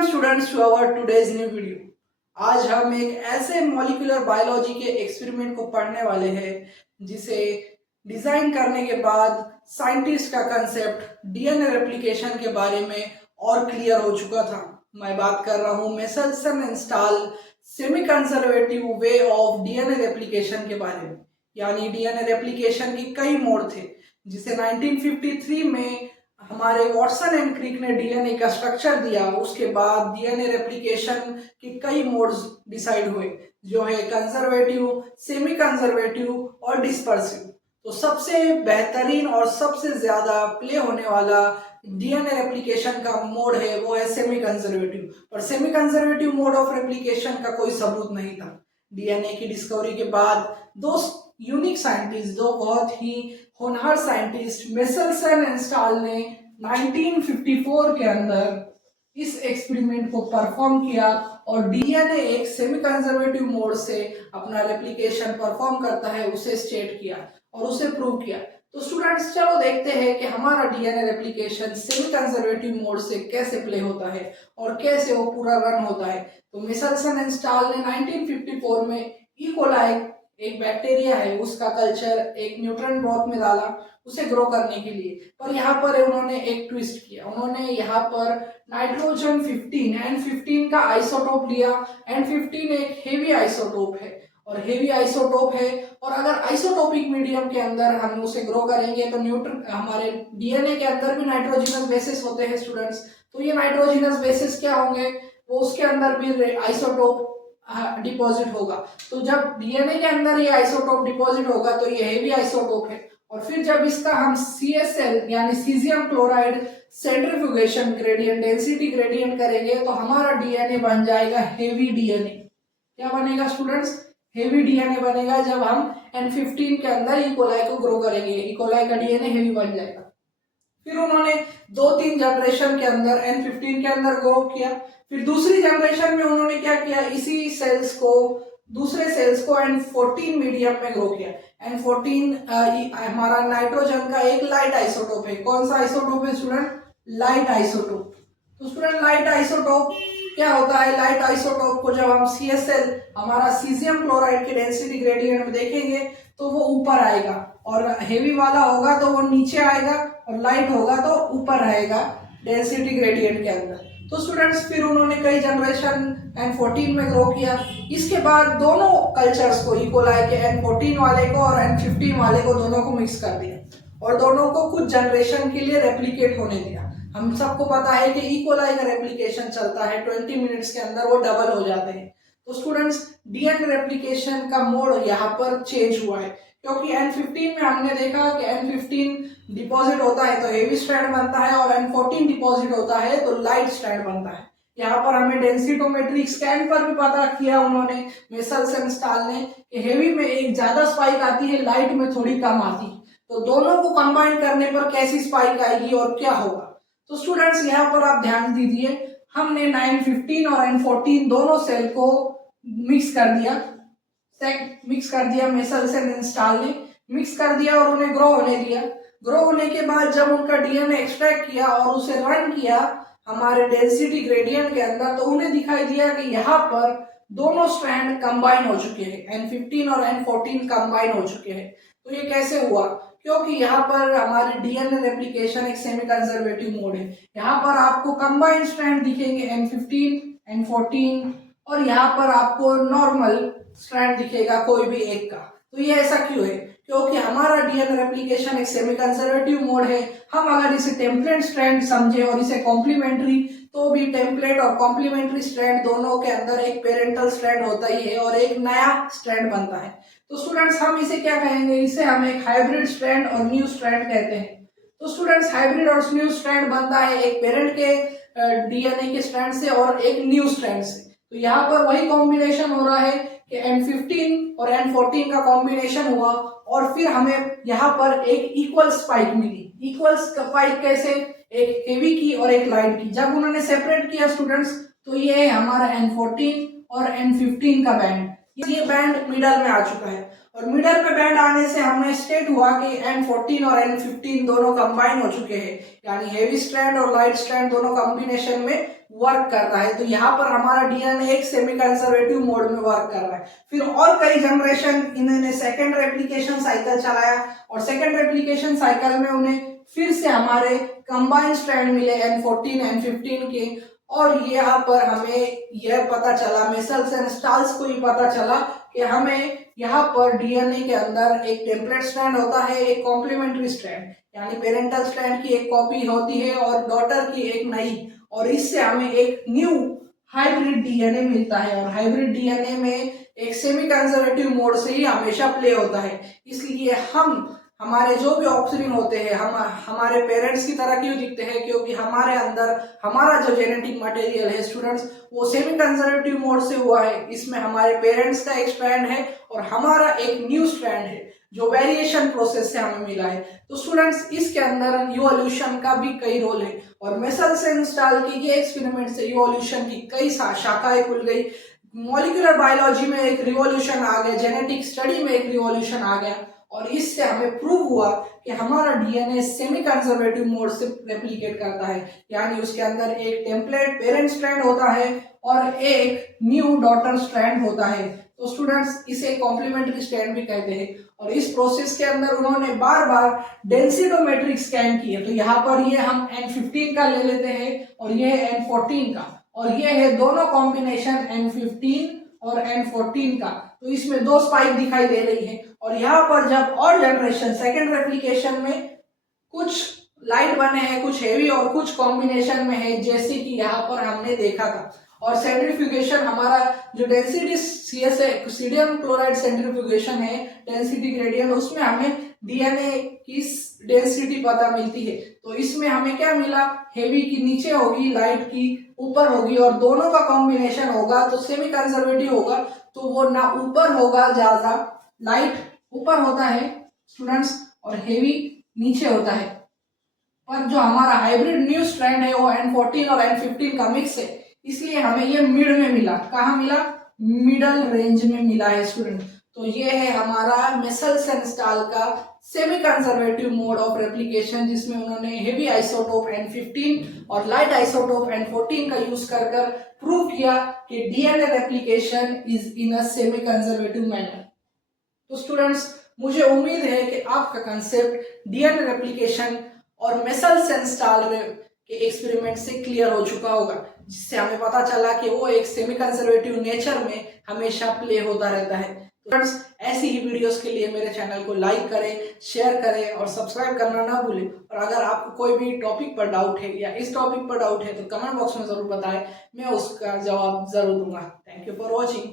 Welcome students to our today's new video. आज हम एक ऐसे मॉलिक्यूलर बायोलॉजी के एक्सपेरिमेंट को पढ़ने वाले हैं जिसे डिजाइन करने के बाद साइंटिस्ट का कंसेप्ट डीएनए रेप्लिकेशन के बारे में और क्लियर हो चुका था। मैं बात कर रहा हूँ Meselson and stall semi conservative way of DNA replication के बारे में। यानी डीएनए रेप्लिकेशन के कई मोड थे जिसे 1953 में हमारे वॉटसन एंड क्रिक ने डीएनए का स्ट्रक्चर दिया। उसके बाद डीएनए रेप्लिकेशन के कई मोड्स डिसाइड हुए जो है कंजर्वेटिव, सेमी कंजर्वेटिव और डिस्पर्सिव। तो सबसे बेहतरीन और सबसे ज्यादा प्ले होने वाला डीएनए रेप्लिकेशन का मोड है वो है सेमी कंजर्वेटिव। और semi conservative mode of replication का कोई सबूत नहीं था। डीएनए की डिस्कवरी के बाद दो यूनिक साइंटिस्ट, दो बहुत ही होनहार साइंटिस्ट मेसलसन एंड स्टाल ने 1954 के अंदर इस एक्सपेरिमेंट को परफॉर्म किया और डीएनए एक सेमी कंजर्वेटिव मोड से अपना रेप्लिकेशन परफॉर्म करता है उसे स्टेट किया और उसे प्रूव किया। तो स्टूडेंट्स चलो देखते हैं कि हमारा DNA replication semi conservative mode से कैसे प्ले होता है और कैसे वो पूरा रन होता है। तो मेसलसन एंड स्टाल ने 1954 में ई कोलाई एक बैक्टीरिया है उसका कल्चर एक न्यूट्रन ब्रॉथ में डाला उसे ग्रो करने के लिए। पर यहाँ पर उन्होंने एक ट्विस्ट किया। उन्होंने यहाँ पर नाइट्रोजन 15 N15 का आइसोटोप लिया। N15 एक हेवी आइसोटोप है और हेवी आइसोटोप है और अगर आइसोटोपिक मीडियम के अंदर हम उसे ग्रो करेंगे तो न्यूट्रन हमारे डीएनए के अंदर भी नाइट्रोजिनस बेसिस होते हैं स्टूडेंट्स। तो ये नाइट्रोजिनस बेसिस क्या होंगे, वो उसके अंदर भी आइसोटोप डिपॉजिट होगा। तो जब डीएनए के अंदर ये आइसोटोप डिपॉजिट होगा तो ये हेवी आइसोटोप है और फिर जब इसका हम CSL यानी caesium chloride centrifugation gradient density gradient करेंगे तो हमारा डीएनए बन जाएगा हेवी डीएनए। क्या बनेगा स्टूडेंट्स? हेवी डीएनए बनेगा। जब हम N15 के अंदर ई कोलाई को ग्रो करेंगे ई कोलाई का डीएनए हेवी बन जाएगा। फिर उन्होंने 2-3 जनरेशन के अंदर N15 के अंदर ग्रो किया। फिर दूसरी जनरेशन में उन्होंने क्या किया, इसी सेल्स को दूसरे सेल्स को N14 मीडियम में ग्रो किया। N14 हमारा नाइट्रोजन का एक लाइट आइसोटोप है। कौन सा आइसोटोप है स्टूडेंट? Light isotope. तो स्टूडेंट लाइट आइसोटोप क्या होता है? लाइट आइसोटोप को जब हम CSL हमारा सीजियम क्लोराइड के डेंसिटी ग्रेडियंट में देखेंगे तो वो ऊपर आएगा और हेवी वाला होगा तो वो नीचे आएगा और लाइट होगा तो ऊपर रहेगा डेंसिटी ग्रेडियंट के अंदर। तो स्टूडेंट्स फिर उन्होंने कई जनरेशन N14 में ग्रो किया। इसके बाद दोनों कल्चर्स को ई कोलाई के N14 वाले को और N15 वाले को दोनों को मिक्स कर दिया और दोनों को कुछ जनरेशन के लिए रेप्लिकेट होने दिया। हम सबको पता है कि ई कोलाई का रेप्लिकेशन चलता है 20 मिनट्स के अंदर वो डबल हो जाते हैं। तो स्टूडेंट्स डीएनए रेप्लिकेशन का मोड यहाँ पर चेंज हुआ है क्योंकि N15 में हमने देखा कि N15 डिपॉजिट होता है तो हेवी स्ट्रैंड बनता है और N14 डिपॉजिट होता है तो लाइट स्ट्रैंड बनता है। यहाँ पर हमें डेंसिटोमेट्रिक स्कैन पर भी पता किया उन्होंने मेसलसन स्टाल ने कि हेवी में एक ज्यादा स्पाइक आती है, लाइट में थोड़ी कम आती है। तो दोनों को कंबाइन करने पर कैसी स्पाइक आएगी और क्या होगा। तो स्टूडेंट्स यहाँ पर आप ध्यान दीजिए, हमने 915 और N14 दोनों सेल को मिक्स कर दिया मेसलसन एंड स्टाल ने मिक्स कर दिया और उन्हें ग्रो होने दिया। ग्रो होने के बाद जब उनका डीएनए एक्सट्रैक्ट किया और उसे रन किया हमारे डेंसिटी ग्रेडियंट के अंदर तो उन्हें दिखाई दिया कि यहाँ पर दोनों स्ट्रैंड कंबाइन हो चुके हैं, N15 और N14 कंबाइन हो चुके हैं। तो ये कैसे हुआ? क्योंकि यहाँ पर हमारे डीएनए रेप्लिकेशन एक सेमी कंजर्वेटिव मोड है। यहाँ पर आपको कंबाइंड स्ट्रैंड दिखेंगे N15, N14 और यहाँ पर आपको नॉर्मल स्ट्रैंड दिखेगा कोई भी एक का। तो ये ऐसा क्यों है? क्योंकि हमारा डीएनए रेप्लिकेशन एक सेमी कंजर्वेटिव मोड है। हम अगर इसे टेम्पलेट स्ट्रैंड समझे और इसे कॉम्प्लीमेंट्री तो भी टेम्पलेट और कॉम्प्लीमेंट्री स्ट्रैंड दोनों के अंदर एक पेरेंटल स्ट्रैंड होता ही है और एक नया स्ट्रैंड बनता है। तो स्टूडेंट्स हम इसे क्या कहेंगे? इसे हम एक हाइब्रिड स्ट्रैंड और न्यू स्ट्रैंड कहते हैं। तो स्टूडेंट्स हाइब्रिड और न्यू स्ट्रैंड बनता है एक पेरेंट के डीएनए के स्ट्रैंड से और एक न्यू स्ट्रैंड से। तो यहाँ पर वही कॉम्बिनेशन हो रहा है कि N15 और N14 का कॉम्बिनेशन हुआ और फिर हमें यहाँ पर एक इक्वल स्पाइक मिली। इक्वल स्पाइक कैसे? एक हेवी की और एक लाइट की। जब उन्होंने सेपरेट किया स्टूडेंट्स तो ये है हमारा N14 और N15 का बैंड। ये बैंड मिडल में आ चुका है और मिडल में बैंड आने से हमें स्टेट हुआ कि N14 और N15 दोनों कंबाइन हो चुके हैं। यानी हेवी स्ट्रैंड और लाइट स्ट्रैंड दोनों कॉम्बिनेशन में वर्क कर रहा है। तो यहाँ पर हमारा डीएनए एक सेमी कंजर्वेटिव मोड में वर्क कर रहा है। फिर और कई जनरेशन इन्होंने सेकेंड रेप्लिकेशन साइकिल चलाया और सेकेंड रेप्लिकेशन साइकिल में उन्हें फिर से हमारे कंबाइंड स्ट्रैंड मिले N14 N15 के, और यहाँ पर हमें यह पता चला, मेसल्स एंड स्टाल्स को ही पता चला कि हमें यहाँ पर डीएनए के अंदर एक टेम्पलेट स्ट्रैंड होता है, एक कॉम्प्लीमेंट्री स्ट्रैंड, यानी पेरेंटल स्ट्रैंड की एक कॉपी होती है और डॉटर की एक नई, और इससे हमें एक न्यू हाइब्रिड डीएनए मिलता है। और हाइब्रिड डीएनए में एक सेमी कंजर्वेटिव मोड से ही हमेशा प्ले होता है। इसलिए हमारे जो भी ऑफस्प्रिंग होते हैं हमारे पेरेंट्स की तरह क्यों दिखते हैं, क्योंकि हमारे अंदर हमारा जो जेनेटिक मटेरियल है स्टूडेंट्स, वो सेमी कंजर्वेटिव मोड से हुआ है। इसमें हमारे पेरेंट्स का एक स्ट्रैंड है और हमारा एक न्यू स्ट्रैंड है जो वेरिएशन प्रोसेस से हमें मिला है। तो स्टूडेंट्स, इसके अंदर इवोल्यूशन का भी कई रोल है, और मेसल्स एंड स्टाल के ये एक्सपेरिमेंट से इवोल्यूशन की कई शाखाएं खुल गई। मॉलिक्यूलर बायोलॉजी में एक रिवॉल्यूशन आ गया, जेनेटिक स्टडी में एक रिवॉल्यूशन आ गया, और इससे हमें प्रूव हुआ कि हमारा डीएनए सेमी कंजर्वेटिव मोड से रेप्लिकेट करता है, यानी उसके अंदर एक टेम्पलेट पेरेंट स्ट्रैंड होता है और एक न्यू डॉटर स्ट्रैंड होता है। तो स्टूडेंट्स, इसे कॉम्प्लीमेंट्री स्ट्रैंड भी कहते हैं। और इस प्रोसेस के अंदर उन्होंने बार बार डेंसिटोमेट्रिक स्कैन किए। तो यहाँ पर ये हम N15 का ले लेते हैं और ये है N14 का, और ये है दोनों कॉम्बिनेशन N15 और N14 का। तो इसमें दो स्पाइक दिखाई दे रही है, और यहाँ पर जब और जनरेशन सेकेंड रेप्लिकेशन में कुछ लाइट बने हैं, कुछ हेवी और कुछ कॉम्बिनेशन में है, जैसे कि यहाँ पर हमने देखा था। और सेंट्रीफ्यूगेशन, हमारा जो डेंसिटी सोडियम क्लोराइड सेंट्रीफ्यूगेशन है, डेंसिटी ग्रेडियंट, उसमें हमें डीएनए की डेंसिटी पता मिलती है। तो इसमें हमें क्या मिला, हेवी की नीचे होगी, लाइट की ऊपर होगी, और दोनों का कॉम्बिनेशन होगा तो सेमी कंजर्वेटिव होगा। तो वो ना ऊपर होगा ज्यादा, लाइट ऊपर होता है स्टूडेंट्स और हेवी नीचे होता है। पर जो हमारा हाइब्रिड न्यू स्ट्रैंड है वो N14 और N15 का मिक्स है, इसलिए हमें ये मिड में मिला। कहाँ मिला? मिडल रेंज में मिला है स्टूडेंट। तो ये है हमारा मेसल्स एंड स्टाल का semi conservative mode of replication, जिसमें उन्होंने हेवी आइसोटोप N15 और लाइट आइसोटोप N14 का यूज कर प्रूव किया कि DNA replication is in a semi conservative manner. तो स्टूडेंट्स, मुझे उम्मीद है कि आपका कंसेप्ट डीएनए रेप्लिकेशन और मेसल्स एंड स्टाल के एक्सपेरिमेंट से क्लियर हो चुका होगा, जिससे हमें पता चला कि वो एक सेमी कंजर्वेटिव नेचर में हमेशा प्ले होता रहता है। फ्रेंड्स, ऐसी ही वीडियोस के लिए मेरे चैनल को लाइक करें, शेयर करें और सब्सक्राइब करना ना भूलें। और अगर आपको कोई भी टॉपिक पर डाउट है या इस टॉपिक पर डाउट है तो कमेंट बॉक्स में जरूर बताएं, मैं उसका जवाब जरूर दूंगा। Thank you for watching.